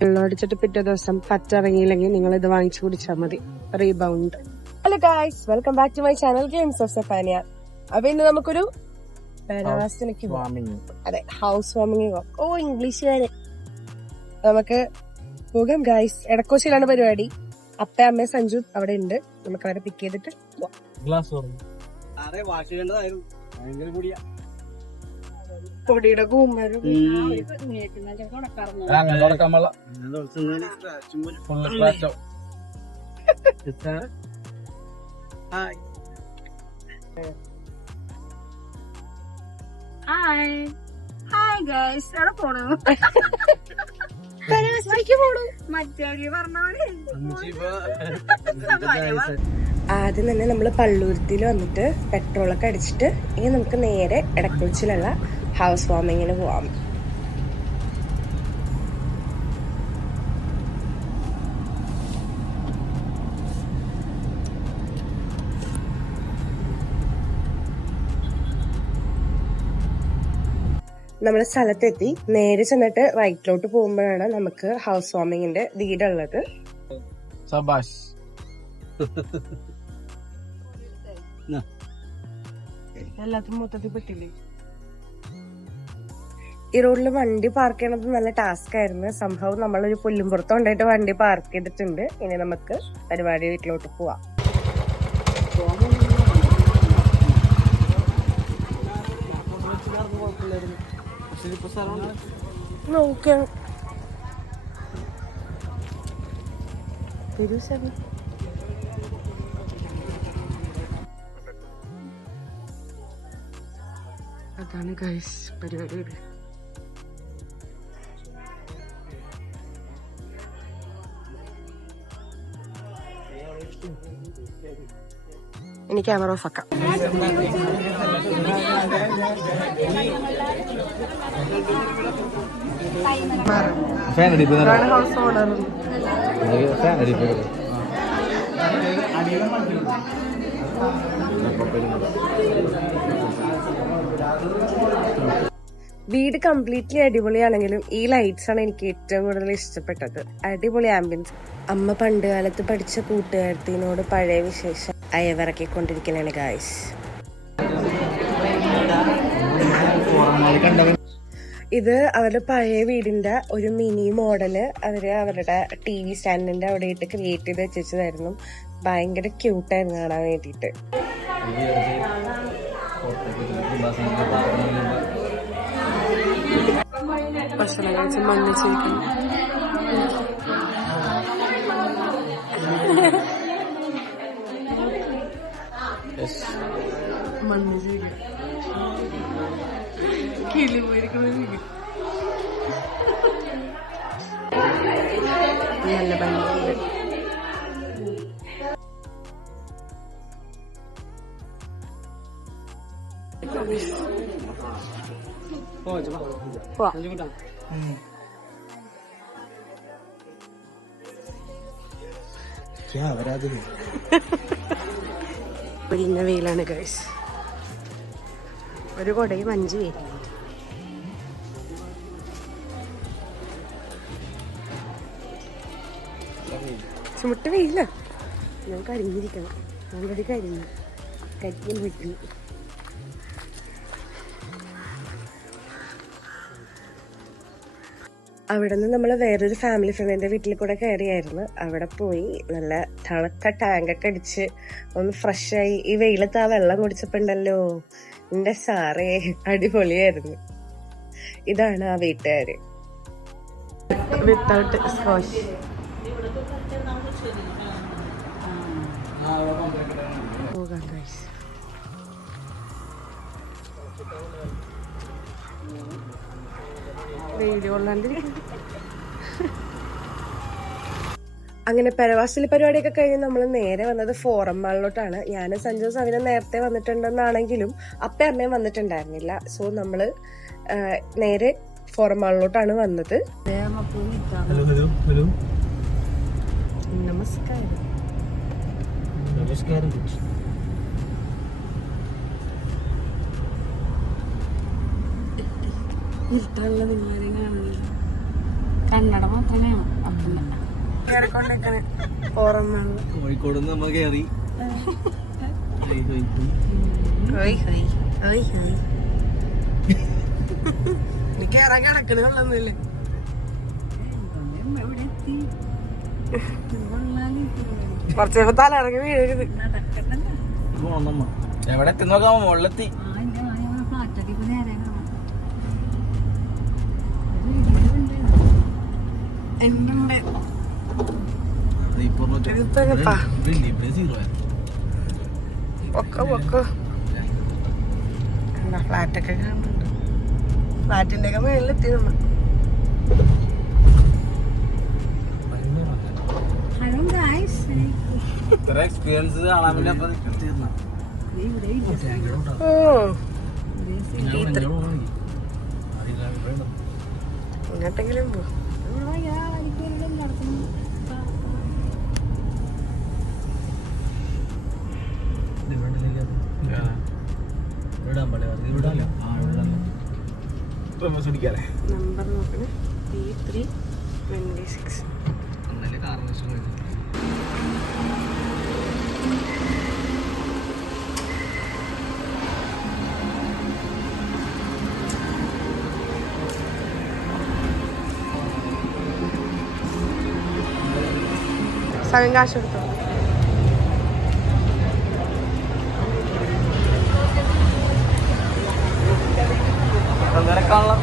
വെള്ളം അടിച്ചിട്ട് പിറ്റേ ദിവസം പറ്റിറങ്ങിയില്ലെങ്കിൽ നിങ്ങൾ ഇത് വാങ്ങിച്ചു കുടിച്ചാൽ മതി. Rebound. Hello guys, welcome back to my channel games of Zephania. അപ്പൊ ഇന്ന് നമുക്കൊരു അതെ ഹൗസ് വാമിങ്. ഓ ഇംഗ്ലീഷുകാര്. നമുക്ക് പോകാം ഗായ്സ്. എടക്കോശിയിലാണ് പരിപാടി. അപ്പ അമ്മ സഞ്ജു അവിടെ ഉണ്ട്. നമുക്ക് അവരെ പിക്ക് ചെയ്തിട്ട് പൊടിയുടെ കൂമ്പരും ആദ്യം തന്നെ നമ്മള് പള്ളുരുത്തിയിൽ വന്നിട്ട് പെട്രോളൊക്കെ അടിച്ചിട്ട് ഇനി നമുക്ക് നേരെ എടക്കുളിച്ചിലുള്ള ഹൗസ് വാമിങ്ങിന് പോവാം. നമ്മുടെ സ്ഥലത്തെത്തി. നേരെ ചെന്നിട്ട് റൈറ്റിലോട്ട് പോകുമ്പോഴാണ് നമുക്ക് ഹൗസ് വാമിങ്ങിന്റെ വീടുള്ളത്. എല്ലാത്തിനും മൊത്തത്തിൽ പറ്റില്ലേ? ഈ റോഡിൽ വണ്ടി പാർക്ക് ചെയ്യണത് നല്ല ടാസ്ക് ആയിരുന്നു. സംഭവം നമ്മളൊരു പുല്ലുംപുറത്ത് കൊണ്ടായിട്ട് വണ്ടി പാർക്ക് ചെയ്തിട്ടുണ്ട്. ഇനി നമുക്ക് പരിപാടി വീട്ടിലോട്ട് പോവാം. നോക്കാം അതാണ് ഗൈസ് പരിപാടി. ഇനി ക്യാമറ ഓഫ് ആക്കാം. ഹൗസ് ഓണർ വീട് കംപ്ലീറ്റ്ലി അടിപൊളിയാണെങ്കിലും ഈ ലൈറ്റ്സ് ആണ് എനിക്ക് ഏറ്റവും കൂടുതൽ ഇഷ്ടപ്പെട്ടത്. അടിപൊളി ആംബിയൻസ്. അമ്മ പണ്ട് കാലത്ത് പഠിച്ച കൂട്ടുകാരത്തിനോട് പഴയ വിശേഷം അയവിറക്കിക്കൊണ്ടിരിക്കലാണ് ഗായ്സ്. ഇത് അവരുടെ പഴയ വീടിന്റെ ഒരു മിനി മോഡല് അവര് അവരുടെ TV സ്റ്റാൻഡിന്റെ അവിടെ ഇട്ട് ക്രിയേറ്റ് ചെയ്ത് വെച്ചതായിരുന്നു. ഭയങ്കര ക്യൂട്ടായിരുന്നു കാണാൻ വേണ്ടിട്ട്. ഭക്ഷണം കഴിച്ച് മണ്ണിച്ചിരിക്കുന്നു. മണ്ണിച്ചിരിക്കും കിളി പോയിരിക്കുന്നത് നല്ല ഭംഗിയുണ്ട്. പൊരിഞ്ഞ വെയിലാണ് ഗൈസ്. ഒരു കൊടയും 5 വെയിൽ. ചുമട്ട് വെയില്ല. ഞാൻ കരിഞ്ഞിരിക്കണം. ഓൾറെഡി കരിഞ്ഞു പറ്റി. അവിടെ നിന്ന് നമ്മൾ വേറൊരു ഫാമിലി ഫ്രണ്ടിന്റെ വീട്ടിൽ കൂടെ കയറിയായിരുന്നു. അവിടെ പോയി നല്ല തണുത്ത ടാങ്കൊക്കെ അടിച്ച് ഒന്ന് ഫ്രഷായി. ഈ വെയിലത്ത് ആ വെള്ളം കുടിച്ചപ്പോണ്ടല്ലോ എന്റെ സാറേ അടിപൊളിയായിരുന്നു. ഇതാണ് ആ വീട്ടുകാര്. Without scotch. പോകാം ഗൈസ്. വീഡിയോ അങ്ങനെ പെരവാസിലെ പരിപാടിയൊക്കെ കഴിഞ്ഞ് നമ്മൾ നേരെ വന്നത് ഫോറം മാളിലോട്ടാണ്. ഞാനും സഞ്ജു സവിനും നേരത്തെ വന്നിട്ടുണ്ടെന്നാണെങ്കിലും അപ്പയും അമ്മയും വന്നിട്ടുണ്ടായിരുന്നില്ല. സോ നമ്മള് നേരെ ഫോറം മാളിലോട്ടാണ് വന്നത്. നമസ്കാരം. ഇരുട്ടുള്ള നിങ്ങളാരെയും കാണുന്നില്ല. കന്നഡ മാത്രമേ കേറിക്കൊണ്ടിരിക്കണേ. കോഴിക്കോട് നമ്മ കേറി കേറാൻ കിടക്കണൊന്നുമില്ല. കുറച്ചപ്പോ തലയിറങ്ങി വീഴരുത്. എവിടെ എത്തി നോക്കാമോ? മുകളിലെത്തി. ഫ്ലാറ്റൊക്കെ കാണുന്നുണ്ട്. ഫ്ലാറ്റിന്റെ ഒക്കെ മേളിലെത്തി നമ്മൾ. എക്സ്പീരിയൻസ് കാണാൻ ഇങ്ങോട്ടെങ്കിലും പോ. നമ്പർ നോക്കണേ. P326. സമയം കാശ് കൊടുത്തോ. നിരക്കാണല്ലോ.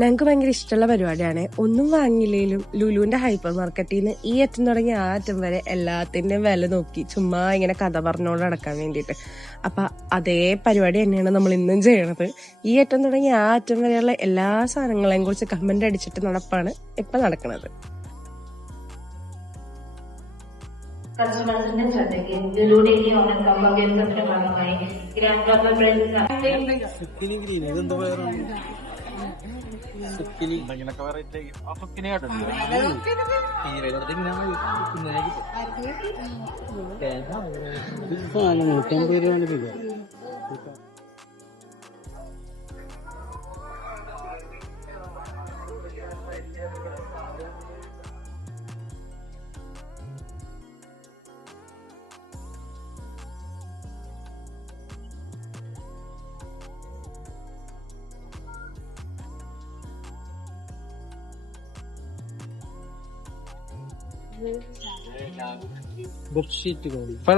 ഞങ്ങൾക്ക് ഭയങ്കര ഇഷ്ടമുള്ള പരിപാടിയാണ്. ഒന്നും വാങ്ങിയില്ലെങ്കിലും ലുലുവിന്റെ ഹൈപ്പർ മാർക്കറ്റിൽ നിന്ന് ഈ അറ്റം തുടങ്ങി ആ അറ്റം വരെ എല്ലാത്തിന്റെയും വില നോക്കി ചുമ്മാ ഇങ്ങനെ കഥ പറഞ്ഞോണ്ട് നടക്കാൻ വേണ്ടിയിട്ട്. അപ്പൊ അതേ പരിപാടി തന്നെയാണ് നമ്മൾ ഇന്നും ചെയ്യണത്. ഈ അറ്റം തുടങ്ങി ആ അറ്റം വരെയുള്ള എല്ലാ സാധനങ്ങളെയും കുറിച്ച് കമന്റ് അടിച്ചിട്ട് നടപ്പാണ് ഇപ്പൊ നടക്കുന്നത്. കസ്റ്റമേഴ്സിന്റെ ശ്രദ്ധയ്ക്ക് ലുലുയുടെ ഈ ഓണം കമ്പത്തിന്റെ ഭാഗമായി ഗ്രാൻഡ് ലോക്കൽ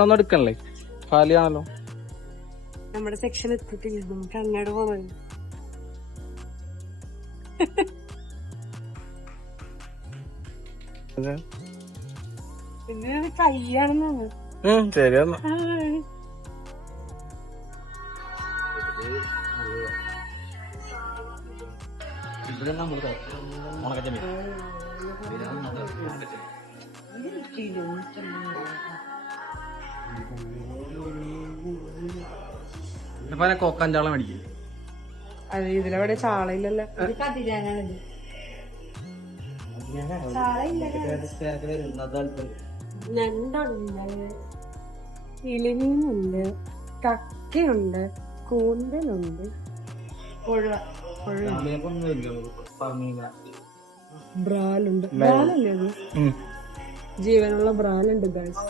ഒന്നും എടുക്കണല്ലേ? ഖാലിയാണല്ലോ. നമ്മുടെ സെക്ഷൻ എത്തിയിട്ടില്ല. നമുക്ക് അങ്ങോട്ട് പോകുന്നു. പിന്നെ കയ്യാണെന്നാണ്. ശരി എന്നാ. കോക്കാഞ്ചാളം മേടിക്കും. അത് ഇതിലവിടെ ചാളയില്ലല്ലോ. ഞണ്ടുണ്ട്, കിളിമീനുണ്ട്, കക്കയുണ്ട്, കൂന്തലുണ്ട്, ബ്രാലുണ്ട്. ബ്രാലല്ലേ അത്? ജീവനുള്ള ബ്രാലുണ്ട് ഗൈസ്.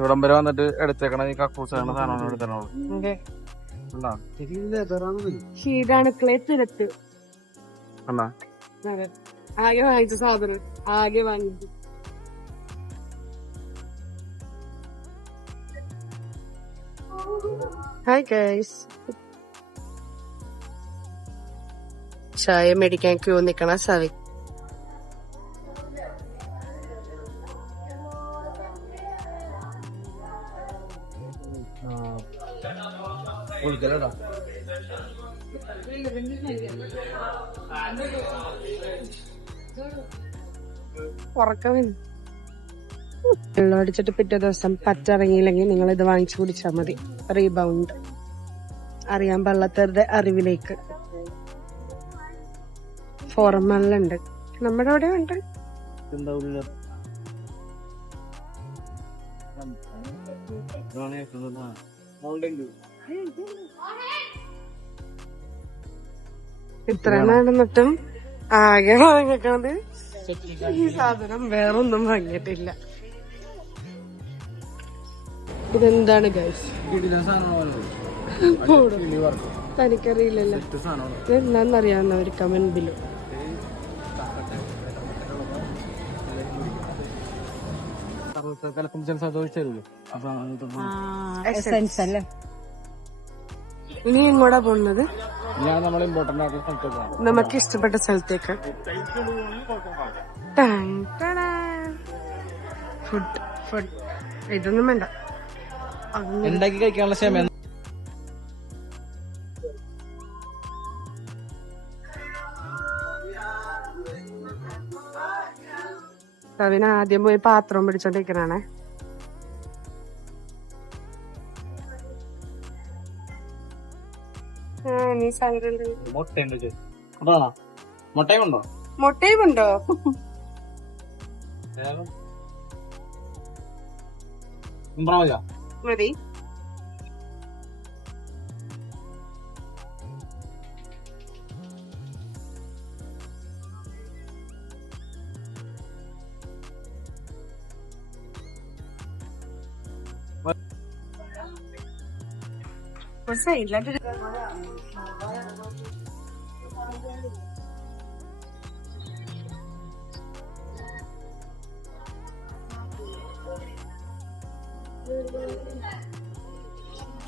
ഇവിടം വരെ വന്നിട്ട് എടുത്തേക്കണ ഈ കക്കൂസാണ് സാധനം എടുത്തണോളൂ. ക്ഷീരാണുക്കളെ തിരത്ത് ആകെ വാങ്ങിച്ച സാധനം ആകെ വാങ്ങിച്ചു. Hi guys. ചായ മേടിക്കാൻ ക്യൂ നിക്കണ സവി. ഉറക്കം വെള്ളം അടിച്ചിട്ട് പിറ്റേ ദിവസം പറ്റിറങ്ങിയില്ലെങ്കിൽ നിങ്ങൾ ഇത് വാങ്ങിച്ചു കുടിച്ചാൽ മതി. റീബൗണ്ട് അറിയാൻ പാടില്ലാത്തവരുടെ അറിവിലേക്ക്. ഫോറമണിലുണ്ട്, നമ്മുടെ അവിടെ ഉണ്ട്. ഇത്ര നടന്നിട്ടും ആകെ വാങ്ങിക്കണത് ഈ സാധനം, വേറൊന്നും വാങ്ങിയിട്ടില്ല. ഇതെന്താണ് ഗൈസ്? തനിക്കറിയില്ലല്ലോ എന്താന്നറിയാവുന്നവർ കമന്റ് ബിലോ. ഇനി എങ്ങോട്ടാ പോകുന്നത്? നമുക്ക് ഇഷ്ടപ്പെട്ട സ്ഥലത്തേക്ക്. ഫുഡ് ഇതൊന്നും വേണ്ട, ഉണ്ടാക്കി കഴിക്കാനുള്ള ക്ഷമ. കവിന് ആദ്യം പോയി പാത്രം പിടിച്ചോണ്ടിരിക്കണേ. മുട്ടയും ഉണ്ടോ? മുട്ടയും ഉണ്ടോ? മതി.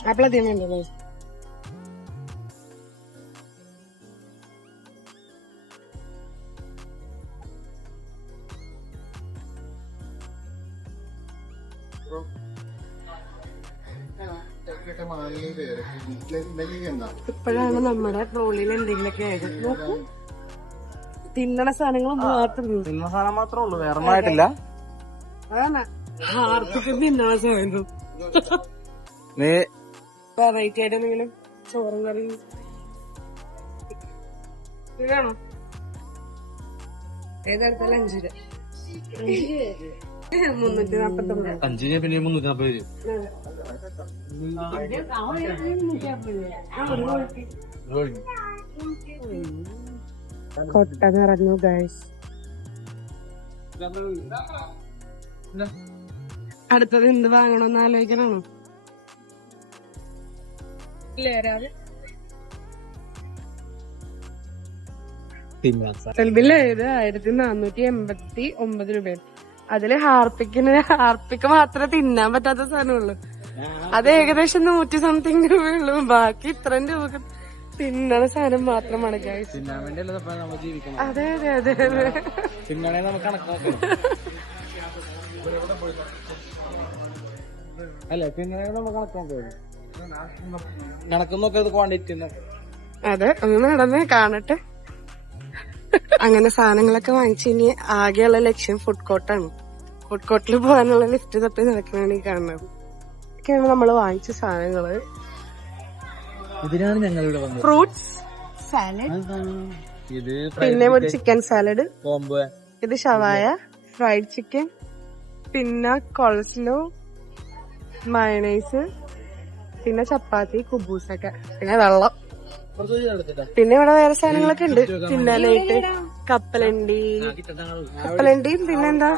Habla de mí, ഇപ്പോഴാണ് നമ്മുടെ ട്രോളിയിൽ എന്തെങ്കിലുമൊക്കെ ആയത്. തിന്നണ സാധനങ്ങളൊന്നും തിന്ന സാധനം മാത്രമേ ഉള്ളൂ, വേറെ ആയിട്ടില്ല. ഹാർപ്പിക്ക് തിന്നണ സാധനം വെറൈറ്റി ആയിട്ട് എന്തെങ്കിലും ചോറും കറി വേണോ? ഏതെടുത്താലും 5 രൂപ. 349. 5 രൂപ പിന്നെ 340 രൂപ. കൊട്ട നിറഞ്ഞു ഗൈസ്. അടുത്തത് എന്ത് വാങ്ങണമെന്ന് ആലോചിക്കണോ? ബില്ല് ചെയ്ത് 1489 രൂപ. അതില് ഹാർപ്പിക്ക് മാത്രമേ തിന്നാൻ പറ്റാത്ത സാധനമുള്ളൂ. അത് ഏകദേശം 100 സംതിങ് രൂപയുള്ളൂ. ബാക്കി ഇത്രയും രൂപ തിന്നണ സാധനം മാത്രമാണ് ഗൈസ്. അതെ അതെ അതെ അതെ. അല്ല പിന്നെ കണക്കുന്നൊക്കെ ക്വാണ്ടിറ്റി. അതെ, ഒന്ന് നടന്നേ കാണട്ടെ. അങ്ങനെ സാധനങ്ങളൊക്കെ വാങ്ങിച്ച് ഇനി ആകെയുള്ള ലക്ഷ്യം ഫുഡ് കോർട്ടാണ്. ഫുഡ് കോർട്ടിൽ പോകാനുള്ള ലിഫ്റ്റ് തപ്പി നടക്കണാണ് ഈ കാണുന്നത്. ഒക്കെയാണ് നമ്മള് വാങ്ങിച്ച സാധനങ്ങള്. ഇതിനാണ് ഞങ്ങളിവിടെ വന്നത്. ഫ്രൂട്ട്സ് സാലഡ്, പിന്നെ ഒരു ചിക്കൻ സാലഡ്, ഇത് ഷവായ, ഫ്രൈഡ് ചിക്കൻ, പിന്നെ കോൾസ്ലോ, മയണൈസ്, പിന്നെ ചപ്പാത്തി, കുബൂസൊക്കെ, പിന്നെ വെള്ളം. പിന്നെ ഇവിടെ വേറെ സാധനങ്ങളൊക്കെ ഉണ്ട് തിന്നാനായിട്ട്. കപ്പലണ്ടിയും പിന്നെന്താ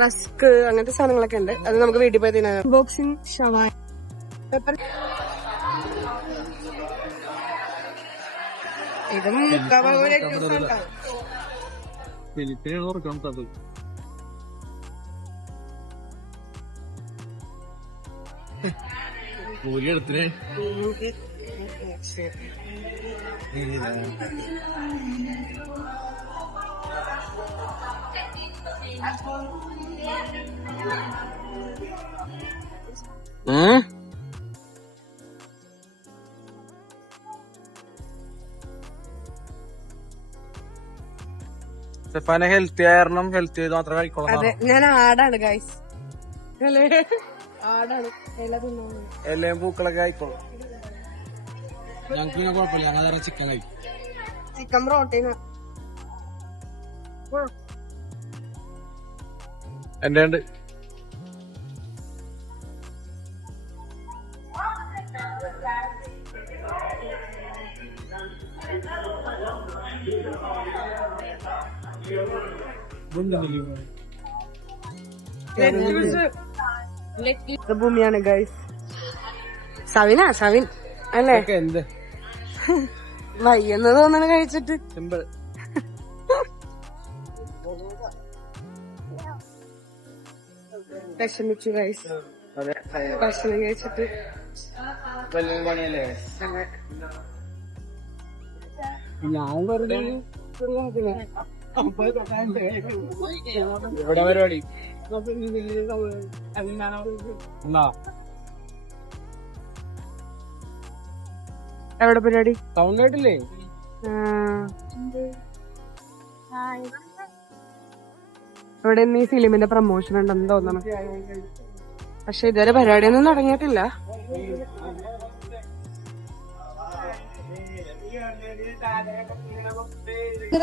റസ്ക്, അങ്ങനത്തെ സാധനങ്ങളൊക്കെ ഉണ്ട്. അത് നമുക്ക് വീട്ടിൽ പോയി തിന്നാം. ബോക്സിംഗ് ഷവായ, പെപ്പർ. ഇതും കൂലി എടുത്തിനെ. സ്റ്റെഫാനെ ഹെൽത്തി ആയിരുന്നു, ഹെൽത്തി ചെയ്ത് മാത്രമേ കഴിക്കുള്ളൂ. അതെ, ഞാൻ ആടാണ് ഗൈസ്. ആടാണ്. എല്ലാം പൂക്കളൊക്കെ കഴിക്കോളൂ. ഞങ്ങൾക്ക് പിന്നെ കുഴപ്പമില്ല, ഞങ്ങൾ ചിക്കൻ കഴിക്കും. ചിക്കൻ പ്രോട്ടീൻ എന്റെ ഉണ്ട്. ഭൂമിയാണ് ഗൈസ്. സവിൻ അല്ലേ? എന്ത് വയ്യെന്ന് തോന്നണ കഴിച്ചിട്ട്. സിമ്പിൾ. വിഷമിച്ചു ഗൈസ് ഭക്ഷണം കഴിച്ചിട്ട്. പണിയല്ലേ ഞാൻ വെറുതെ ഇവിടെ പരിപാടി എവിടെ പരിപാടി? സൗണ്ട് ആയിട്ടില്ലേ? ഇവിടെ ഇന്ന് ഈ ഫിലിമിന്റെ പ്രൊമോഷൻ ഉണ്ടെന്ന് തോന്നണം. പക്ഷെ ഇതുവരെ പരിപാടിയൊന്നും തുടങ്ങിയിട്ടില്ല.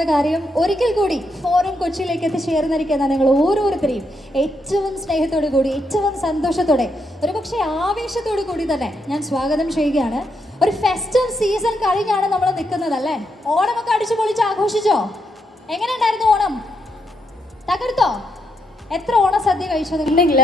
കാര്യം ഒരിക്കൽ കൂടി ഫോറം കൊച്ചിയിലേക്ക് എത്തിച്ചേർന്നിരിക്കുന്ന നിങ്ങൾ ഓരോരുത്തരെയും ഏറ്റവും സ്നേഹത്തോടു കൂടി, ഏറ്റവും സന്തോഷത്തോടെ, ഒരുപക്ഷെ ആവേശത്തോടു കൂടി തന്നെ ഞാൻ സ്വാഗതം ചെയ്യുകയാണ്. ഒരു ഫെസ്റ്റീവ് സീസൺ കഴിഞ്ഞാണ് നമ്മൾ നിൽക്കുന്നത് അല്ലേ? ഓണമൊക്കെ അടിച്ചു പൊളിച്ച് ആഘോഷിച്ചോ? എങ്ങനെ ഉണ്ടായിരുന്നു ഓണം? തകർത്തോ? എത്ര ഓണസദ്യ കഴിച്ചതുണ്ടെങ്കിൽ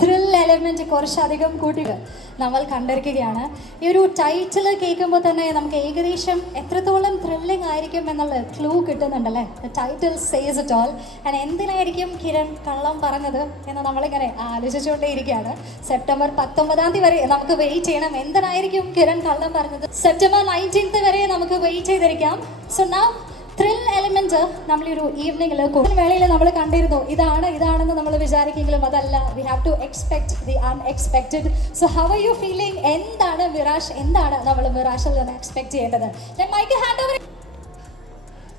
ത്രിൽ എലമെന്റ് കുറച്ചധികം കൂട്ടികൾ നമ്മൾ കണ്ടിരിക്കുകയാണ്. ഈ ഒരു ടൈറ്റിൽ കേൾക്കുമ്പോൾ തന്നെ നമുക്ക് ഏകദേശം എത്രത്തോളം ത്രില്ലിംഗ് ആയിരിക്കും എന്നുള്ള ക്ലൂ കിട്ടുന്നുണ്ടല്ലേ? Title says it all. And എന്തിനായിരിക്കും കിരൺ കള്ളം പറഞ്ഞത് എന്ന് നമ്മളിങ്ങനെ ആലോചിച്ചുകൊണ്ടേയിരിക്കുകയാണ്. സെപ്റ്റംബർ 19 വരെ നമുക്ക് വെയിറ്റ് ചെയ്യണം. എന്തിനായിരിക്കും കിരൺ കള്ളം പറഞ്ഞത്? സെപ്റ്റംബർ 19 വരെ നമുക്ക് വെയിറ്റ് ചെയ്തിരിക്കാം. സോ നൗ ത്രിൽ എലിമെന്റ് നമ്മളൊരു ഈവനിങ്ങിൽ വേളയിൽ നമ്മൾ കണ്ടിരുന്നു. ഇതാണെന്ന് നമ്മൾ വിചാരിക്കെങ്കിലും അതല്ല. We have to expect the unexpected. So how are you feeling? എന്താണ് മിറാഷ്? എന്താണ് നമ്മൾ മിറാഷിൽ നിന്ന് എക്സ്പെക്ട് ചെയ്യേണ്ടത്?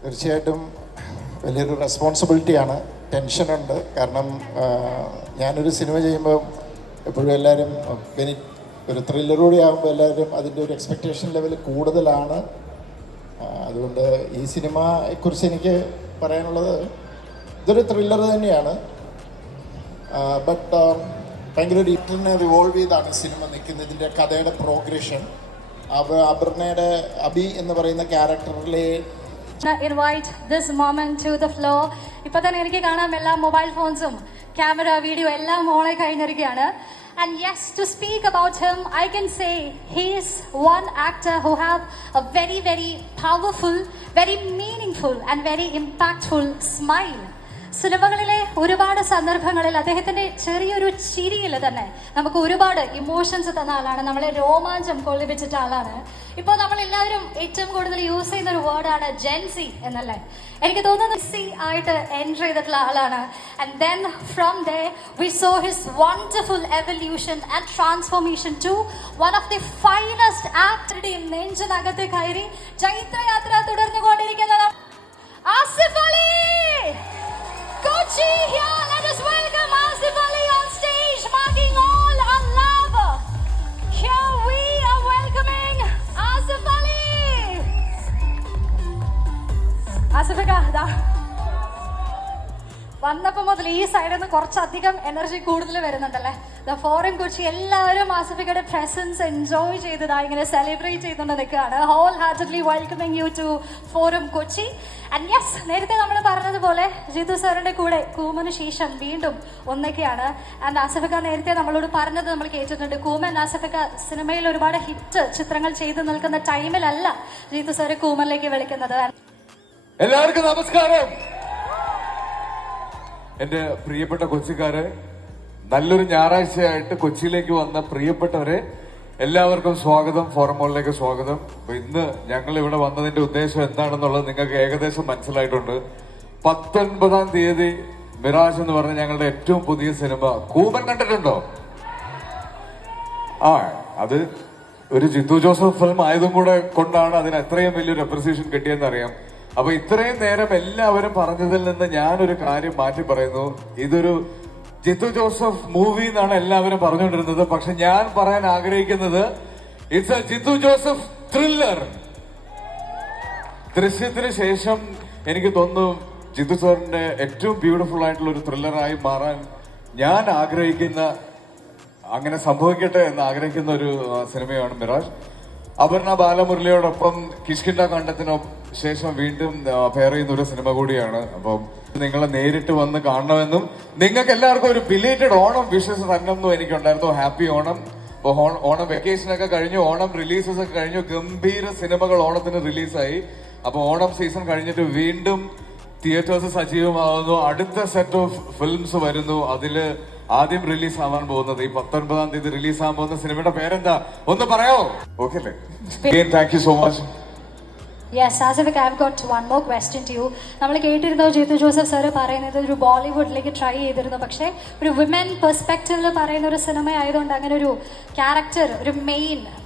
തീർച്ചയായിട്ടും വലിയൊരു റെസ്പോൺസിബിലിറ്റിയാണ്, ടെൻഷനുണ്ട്. കാരണം ഞാനൊരു സിനിമ ചെയ്യുമ്പോൾ എപ്പോഴും എല്ലാവരും പിന്നെ ഒരു ത്രില്ലറോടെ ആകുമ്പോൾ എല്ലാവരും അതിൻ്റെ ഒരു എക്സ്പെക്റ്റേഷൻ ലെവൽ കൂടുതലാണ്. അതുകൊണ്ട് ഈ സിനിമയെക്കുറിച്ച് എനിക്ക് പറയാനുള്ളത് ഇതൊരു ത്രില്ലർ തന്നെയാണ്. ബട്ട് ഭയങ്കര ഡീറ്ററിനെ റിവോൾവ് ചെയ്താണ് സിനിമ നിൽക്കുന്നത്. ഇതിൻ്റെ കഥയുടെ പ്രോഗ്രഷൻ, അപർണയുടെ അബി എന്ന് പറയുന്ന ക്യാരക്ടറിലെ invite this moment to the floor. ഇപ്പൊ തന്നെ എനിക്ക് കാണാം എല്ലാ മൊബൈൽ ഫോൺസും ക്യാമറ വീഡിയോ എല്ലാം ഓണായി കഴിഞ്ഞിരിക്കുകയാണ്. And yes, to speak about him, I can say he is one actor who have a very, very powerful, very meaningful and very impactful smile. സിനിമകളിലെ ഒരുപാട് സന്ദർഭങ്ങളിൽ അദ്ദേഹത്തിന്റെ ചെറിയൊരു ചിരിയിൽ തന്നെ നമുക്ക് ഒരുപാട് ഇമോഷൻസ് തന്ന ആളാണ്, നമ്മളെ രോമാഞ്ചം കൊള്ളിപ്പിച്ചിട്ട ആളാണ്. ഇപ്പോൾ നമ്മൾ എല്ലാവരും ഏറ്റവും കൂടുതൽ യൂസ് ചെയ്യുന്ന ഒരു വേർഡാണ് ജെൻസി എന്നല്ലേ? എനിക്ക് തോന്നുന്നത് സി ആയിട്ട് എൻട്രി ചെയ്തിട്ടുള്ള ആളാണ്. And then from there we saw his wonderful evolution and transformation to one of the finest ആക്ടറുടെയും നെഞ്ചിനകത്ത് കയറി ചൈത്രയാത്ര തുടർന്നുകൊണ്ടിരിക്കുന്ന Asif Ali. Kochi here, let us welcome Asif Ali on stage, marking all our love. Here we are welcoming Asif Ali. Asifika, da. വന്നപ്പോൾ മുതൽ ഈ സൈഡിൽ നിന്ന് കുറച്ചധികം എനർജി കൂടുതൽ വരുന്നുണ്ടല്ലേ? ദ ഫോറം കൊച്ചി എല്ലാവരും ആസിഫിക്കയുടെ പ്രസൻസ് എൻജോയ് ചെയ്തതാ ഇങ്ങനെ സെലിബ്രേറ്റ് ചെയ്തുകൊണ്ട് നിൽക്കുകയാണ്. Wholeheartedly welcoming you to forum Kochi. And yes, നേരത്തെ നമ്മൾ പറഞ്ഞതുപോലെ ജിത്തു സാറിന്റെ കൂടെ കൂമന് ശേഷം വീണ്ടും ഒന്നൊക്കെയാണ്. ആൻഡ് ആസിഫിക്ക നേരത്തെ നമ്മളോട് പറഞ്ഞത് നമ്മൾ കേട്ടിട്ടുണ്ട്. കൂമൻ ആസിഫിക്ക സിനിമയിൽ ഒരുപാട് ഹിറ്റ് ചിത്രങ്ങൾ ചെയ്തു നിൽക്കുന്ന ടൈമിലല്ല ജിത്തു സാറ് കൂമനിലേക്ക് വിളിക്കുന്നത്. എല്ലാവർക്കും നമസ്കാരം. എന്റെ പ്രിയപ്പെട്ട കൊച്ചിക്കാരെ, നല്ലൊരു ഞായറാഴ്ചയായിട്ട് കൊച്ചിയിലേക്ക് വന്ന പ്രിയപ്പെട്ടവരെ എല്ലാവർക്കും സ്വാഗതം, ഫോറം മോളിലേക്ക് സ്വാഗതം. അപ്പൊ ഇന്ന് ഞങ്ങൾ ഇവിടെ വന്നതിന്റെ ഉദ്ദേശം എന്താണെന്നുള്ളത് നിങ്ങൾക്ക് ഏകദേശം മനസ്സിലായിട്ടുണ്ട്. 19-ാം തീയതി മിറാജ് എന്ന് പറഞ്ഞ ഞങ്ങളുടെ ഏറ്റവും പുതിയ സിനിമ കൂമൻ കണ്ടിട്ടുണ്ടോ? അത് ഒരു ജിത്തു ജോസഫ് ഫിലിം ആയതും കൂടെ കൊണ്ടാണ് അതിന് അത്രയും വലിയൊരു അപ്രിസിയേഷൻ കിട്ടിയെന്ന് അറിയാം. അപ്പൊ ഇത്രയും നേരം എല്ലാവരും പറഞ്ഞതിൽ നിന്ന് ഞാനൊരു കാര്യം മാറ്റി പറയുന്നു. ഇതൊരു ജിത്തു ജോസഫ് മൂവി എന്നാണ് എല്ലാവരും പറഞ്ഞുകൊണ്ടിരുന്നത്. പക്ഷെ ഞാൻ പറയാൻ ആഗ്രഹിക്കുന്നത് it's a Jeethu Joseph thriller. ദൃശ്യത്തിന് ശേഷം എനിക്ക് തോന്നുന്നു ജിത്തു സാറിന്റെ ഏറ്റവും ബ്യൂട്ടിഫുൾ ആയിട്ടുള്ള ഒരു ത്രില്ലറായി മാറാൻ ഞാൻ ആഗ്രഹിക്കുന്ന, അങ്ങനെ സംഭവിക്കട്ടെ എന്ന് ആഗ്രഹിക്കുന്ന ഒരു സിനിമയാണ് മിറാഷ്. അപർണ ബാലമുരളിയോടൊപ്പം കിഷ്കിണ്ട കണ്ടത്തിനു ശേഷം വീണ്ടും പെയർ ചെയ്യുന്ന ഒരു സിനിമ കൂടിയാണ്. അപ്പം നിങ്ങളെ നേരിട്ട് വന്ന് കാണണമെന്നും നിങ്ങൾക്ക് എല്ലാവർക്കും ഒരു ബിലേറ്റഡ് ഓണം വിഷസ് തന്നെന്നും എനിക്കുണ്ടായിരുന്നു. ഹാപ്പി ഓണം. ഇപ്പൊ ഓണം വെക്കേഷനൊക്കെ കഴിഞ്ഞു, ഓണം റിലീസസ് ഒക്കെ കഴിഞ്ഞു, ഗംഭീര സിനിമകൾ ഓണത്തിന് റിലീസായി. അപ്പൊ ഓണം സീസൺ കഴിഞ്ഞിട്ട് വീണ്ടും തിയേറ്റേഴ്സ് സജീവമാവുന്നു. അടുത്ത സെറ്റ് ഓഫ് ഫിലിംസ് വരുന്നു. അതില് ആദ്യം റിലീസ് ആവാൻ പോകുന്നത് ഈ 19-ാം തീയതി റിലീസ് ആവാൻ പോകുന്ന സിനിമയുടെ പേരെന്താ ഒന്ന് പറയാമോ? ഓക്കെ അല്ലേ? Thank you so much. Yes, Asifikka, I have got one more question to you. നമ്മൾ കേട്ടിരുന്നു ജിത്തു ജോസഫ് സാറ് പറയുന്നത് ഒരു ബോളിവുഡിലേക്ക് ട്രൈ ചെയ്തിരുന്നു. പക്ഷേ ഒരു വിമൻ പെർസ്പെക്റ്റീവിൽ പറയുന്ന ഒരു സിനിമ ആയതുകൊണ്ട് അങ്ങനെ ഒരു ക്യാരക്ടർ, ഒരു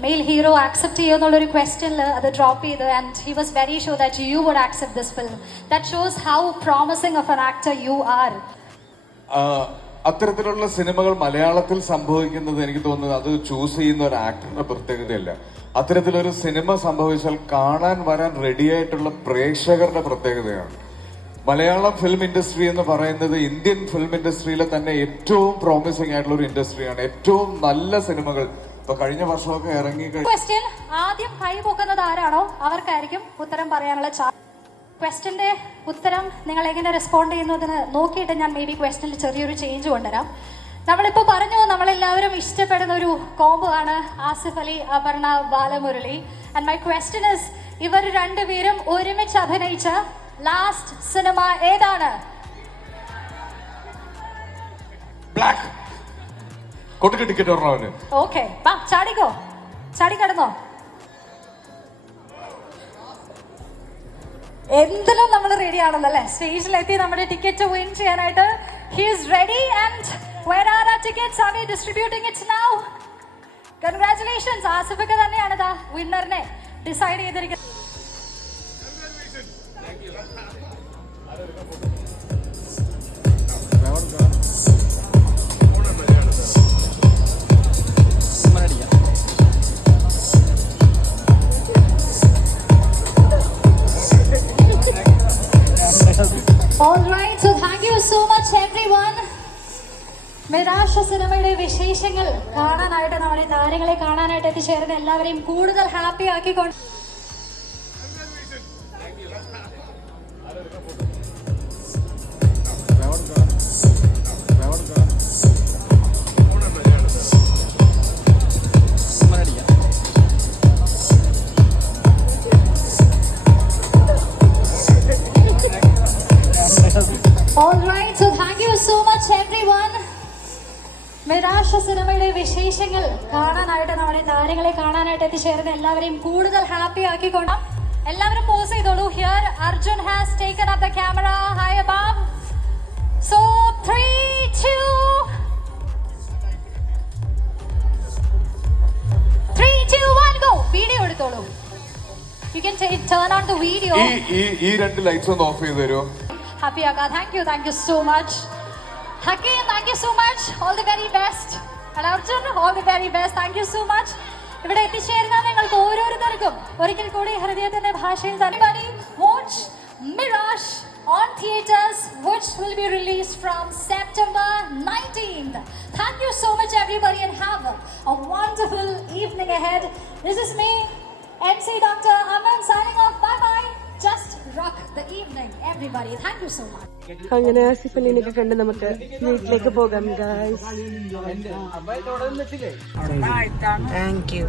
മെയിൽ ഹീറോ ആക്സെപ്റ്റ് ചെയ്യുക എന്നുള്ളൊരു ക്വസ്റ്റ്യനിൽ അത് ഡ്രോപ്പ് ചെയ്ത്, and he was very sure that you would accept this film. That shows how promising of an actor you are. അത്തരത്തിലുള്ള സിനിമകൾ മലയാളത്തിൽ സംഭവിക്കുന്നത് എനിക്ക് തോന്നുന്നത് അത് ചൂസ് ചെയ്യുന്ന ഒരു ആക്ടറിന്റെ പ്രത്യേകതയല്ല. അത്തരത്തിലൊരു സിനിമ സംഭവിച്ചാൽ കാണാൻ വരാൻ റെഡിയായിട്ടുള്ള പ്രേക്ഷകരുടെ പ്രത്യേകതയാണ്. മലയാളം ഫിലിം ഇൻഡസ്ട്രി എന്ന് പറയുന്നത് ഇന്ത്യൻ ഫിലിം ഇൻഡസ്ട്രിയിലെ തന്നെ ഏറ്റവും പ്രോമിസിംഗ് ആയിട്ടുള്ള ഒരു ഇൻഡസ്ട്രിയാണ്. ഏറ്റവും നല്ല സിനിമകൾ ഇപ്പൊ കഴിഞ്ഞ വർഷമൊക്കെ ഇറങ്ങി. ക്വസ്റ്റ്യൻ ആദ്യം കൈ പൊക്കുന്നത് ആരാണോ അവർക്കായിരിക്കും ഉത്തരം പറയാനുള്ള ക്വസ്റ്റ്യന്റെ ഉത്തരം നിങ്ങൾ എങ്ങനെ റെസ്പോണ്ട് ചെയ്യുന്നതിന് നോക്കിയിട്ട് ഞാൻ മേ ബി ക്വസ്റ്റ്യനിൽ ചെറിയൊരു ചേഞ്ച് കൊണ്ടുവരാം. നമ്മളിപ്പോ പറഞ്ഞു നമ്മളെല്ലാവരും ഇഷ്ടപ്പെടുന്ന ഒരു കോംബോ ആണ് Asif Ali, Aparna Balamurali. And my question is, ഇവർ രണ്ടുപേരും ഒരുമിച്ച് അഭിനയിച്ച ലാസ്റ്റ് സിനിമ ഏതാണ്? ബ്ലാക്ക്. കൊടുക്ക ടിക്കറ്റ് പറഞ്ഞവന്. ഓക്കെ, ചാടിക്കോ, ചാടിക്കടന്നോ. എന്തിലും നമ്മൾ റെഡി ആണല്ലോ. സ്റ്റേജിലെത്തി നമ്മുടെ ടിക്കറ്റ് വിൻ ചെയ്യാനായിട്ട്. He is ready and where are our tickets? Are we distributing it now? Congratulations, ആസിഫിക്ക് തന്നെയാണ് ദാ വിന്നറിനെ ഡിസൈഡ് ചെയ്തിരിക്കുന്നത്. All right, so thank you so much everyone. Mirage സിനിമയുടെ വിശേഷങ്ങൾ കാണാനായിട്ട്, നമ്മുടെ താരങ്ങളെ കാണാനായിട്ട് എത്തിച്ചേർന്ന എല്ലാവരെയും കൂടുതൽ ഹാപ്പി ആക്കിക്കൊണ്ട് All right, so thank you so much everyone. Mirage സിനിമയുടെ വിശേഷങ്ങൾ കാണാനായിട്ട്, നമ്മുടെ താരങ്ങളെ കാണാനായിട്ട് എത്തിച്ചേർന്ന എല്ലാവരെയും കൂടുതൽ ഹാപ്പി ആക്കിക്കൊണ്ട് എല്ലാവരും പോസ് ചെയ്തോളൂ. Here Arjun has taken up the camera high above. So 3, 2, 1 go. Video എടുത്തോളൂ. You can turn on the video. ഈ രണ്ട് ലൈറ്റ്സ് ഒന്ന് ഓഫ് ചെയ്തു തരുമോ? ഹാപ്പി ആക്കാം. Thank you so much. Hakim, thank you so much. All the very best. And Arjun, all the very best. Thank you so much. ഇവിടെ എത്തിച്ചേരുന്ന നിങ്ങൾക്ക് ഓരോരുത്തർക്കും ഒരിക്കൽ കൂടി ഹൃദയത്തിന്റെ ഭാഷയിൽ everybody watch Mirage on theaters, which will be released from September 19th. Thank you so much everybody and have a wonderful evening ahead. This is me, MC Dr. Aman, signing off. Bye bye. Just rock the evening everybody. Thank you so much. അങ്ങനെ ആസിഫ് അലിനൊക്കെ കണ്ട് നമുക്ക് വീട്ടിലേക്ക് പോകാം guys. Thank you.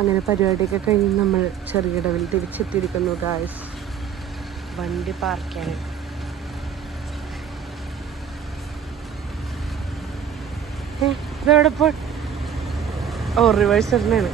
അങ്ങനെ പരിപാടിയൊക്കെ കഴിഞ്ഞ് നമ്മൾ ചെറിയടവിൽ തിരിച്ചെത്തിയിരിക്കുന്നു guys. വണ്ടി പാർക്ക് ചെയ്യാൻ ഇതെവിടെ പോ? ഓ റിവേഴ്സ് തന്നെയാണ്.